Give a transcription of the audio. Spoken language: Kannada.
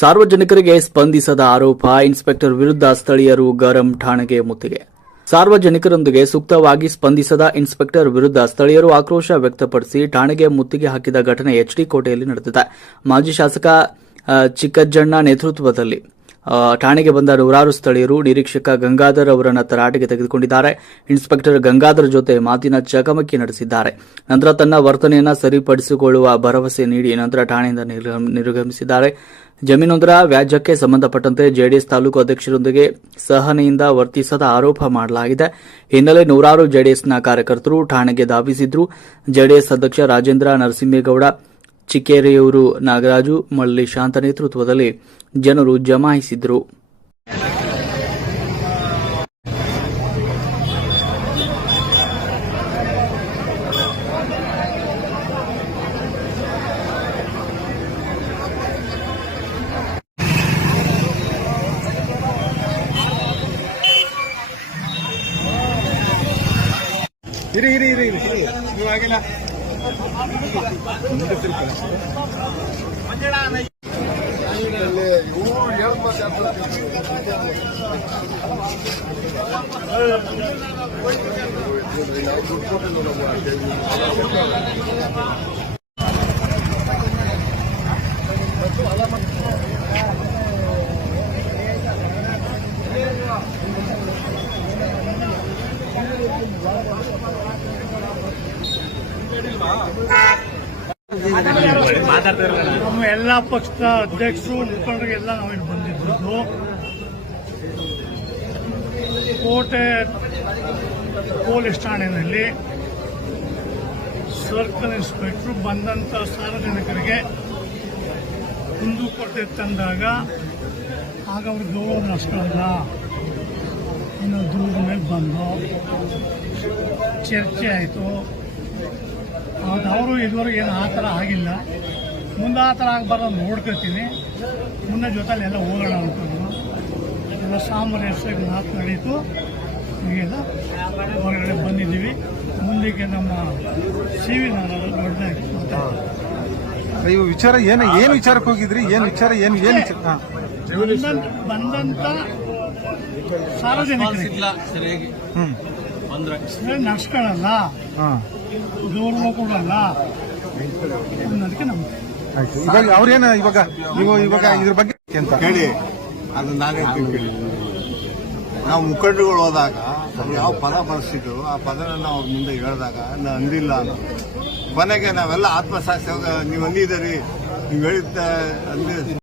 ಸಾರ್ವಜನಿಕರಿಗೆ ಸ್ಪಂದಿಸದ ಆರೋಪ, ಇನ್ಸ್ಪೆಕ್ಟರ್ ವಿರುದ್ಧ ಸ್ಥಳೀಯರು ಗರಂ, ಠಾಣೆಗೆ ಮುತ್ತಿಗೆ. ಸಾರ್ವಜನಿಕರೊಂದಿಗೆ ಸೂಕ್ತವಾಗಿ ಸ್ಪಂದಿಸದ ಇನ್ಸ್ಪೆಕ್ಟರ್ ವಿರುದ್ಧ ಸ್ಥಳೀಯರು ಆಕ್ರೋಶ ವ್ಯಕ್ತಪಡಿಸಿ ಠಾಣೆಗೆ ಮುತ್ತಿಗೆ ಹಾಕಿದ ಘಟನೆ ಎಚ್ಡಿ ಕೋಟೆಯಲ್ಲಿ ನಡೆದಿದೆ. ಮಾಜಿ ಶಾಸಕ ಚಿಕ್ಕಜ್ಜಣ್ಣ ನೇತೃತ್ವದಲ್ಲಿ ಠಾಣೆಗೆ ಬಂದ ನೂರಾರು ಸ್ಥಳೀಯರು ನಿರೀಕ್ಷಕ ಗಂಗಾಧರ್ ಅವರನ್ನು ತರಾಟೆಗೆ ತೆಗೆದುಕೊಂಡಿದ್ದಾರೆ. ಇನ್ಸ್ಪೆಕ್ಟರ್ ಗಂಗಾಧರ್ ಜೊತೆ ಮಾತಿನ ಚಕಮಕಿ ನಡೆಸಿದ್ದಾರೆ. ನಂತರ ತನ್ನ ವರ್ತನೆಯನ್ನು ಸರಿಪಡಿಸಿಕೊಳ್ಳುವ ಭರವಸೆ ನೀಡಿ ನಂತರ ಠಾಣೆಯಿಂದ ನಿರ್ಗಮಿಸಿದ್ದಾರೆ. ಜಮೀನೊಂದರ ವ್ಯಾಜ್ಯಕ್ಕೆ ಸಂಬಂಧಪಟ್ಟಂತೆ ಜೆಡಿಎಸ್ ತಾಲೂಕು ಅಧ್ಯಕ್ಷರೊಂದಿಗೆ ಸಹನೆಯಿಂದ ವರ್ತಿಸದ ಆರೋಪ ಮಾಡಲಾಗಿದೆ. ಹಿನ್ನೆಲೆ ನೂರಾರು ಜೆಡಿಎಸ್ನ ಕಾರ್ಯಕರ್ತರು ಠಾಣೆಗೆ ಧಾವಿಸಿದ್ರು. ಜೆಡಿಎಸ್ ಅಧ್ಯಕ್ಷ ರಾಜೇಂದ್ರ ನರಸಿಂಹೇಗೌಡ, ಚಿಕ್ಕೇರಿಯೂರು ನಾಗರಾಜು, ಮಳ್ಳಿ ಶಾಂತ ನೇತೃತ್ವದಲ್ಲಿ ಜನರು ಜಮಾಯಿಸಿದ್ರು. ನಮ್ಮ ಎಲ್ಲಾ ಪಕ್ಷದ ಅಧ್ಯಕ್ಷರು ಮುಖಂಡರಿಗೆಲ್ಲ ನಾವಿಲ್ಲಿ ಬಂದಿದ್ದು ಕೋಟೆ ಪೊಲೀಸ್ ಠಾಣೆಯಲ್ಲಿ ಸರ್ಕಲ್ ಇನ್ಸ್ಪೆಕ್ಟರ್ ಬಂದಂತ ಸಾರ್ವಜನಿಕರಿಗೆ ಕುಂದುಕೊರತೆ ತಂದಾಗ ಆಗ ಅವ್ರ ಗೌರವ ನಷ್ಟಲ್ಲ ಇನ್ನು ದೂರದ ಮೇಲೆ ಬಂದು ಚರ್ಚೆ ಆಯಿತು. ಅವರು ಇದುವರೆಗೆ ಏನು ಆ ಥರ ಆಗಿಲ್ಲ. ಮುಂದೆ ಆ ಥರ ಆಗಬಾರ್ದು ನೋಡ್ಕೊತೀನಿ. ಮುಂದೆ ಜೊತೆಲಿ ಎಲ್ಲ ಹೋಗೋಣ ಅಂತಂದ್ರು. ಎಲ್ಲ ಸಾಮರಸ್ಯವಾಗಿ ಮಾತನಾಡಿತು. ಈಗೆಲ್ಲ ಹೊರಗಡೆ ಬಂದಿದ್ದೀವಿ. ಮುಂದಕ್ಕೆ ನಮ್ಮ ಸಿ ವಿ ನಾರಾಯಣ ದೊಡ್ಡದಾಗಿ ವಿಚಾರ ಏನು ವಿಚಾರಕ್ಕೆ ಹೋಗಿದ್ರಿ? ಏನು ವಿಚಾರ ಬಂದಂತ ಸಾರ್ವಜನಿಕರಿಗೆ ನಡ್ಸ್ಕೊಳ್ಳಲ್ಲ, ಗೌರವ ಕೊಡಲ್ಲ ಅನ್ನೋದಕ್ಕೆ ನಮ್ಗೆ ಇವಾಗ ಅವ್ರೇನ ಇವಾಗ ಇದ್ರ ಬಗ್ಗೆ ಅಂತ ಹೇಳಿ ಅದು ನಾನೇ ಕೇಳಿ. ನಾವು ಮುಖಂಡರುಗಳು ಹೋದಾಗ ಅವ್ರು ಯಾವ ಪದ ಬಳಸಿದ್ರು ಆ ಪದನ ನಾವು ಅವ್ರ ಮುಂದೆ ಹೇಳಿದಾಗ ನಾವು ಅಂದಿಲ್ಲ ಅನ್ನೋ ಕೊನೆಗೆ ನಾವೆಲ್ಲ ಆತ್ಮಸಾಕ್ಷಿ ನೀವು ಅಂದಿದ್ದೀರಿ, ನೀವು ಹೇಳಿದ್ದ ಅಂದ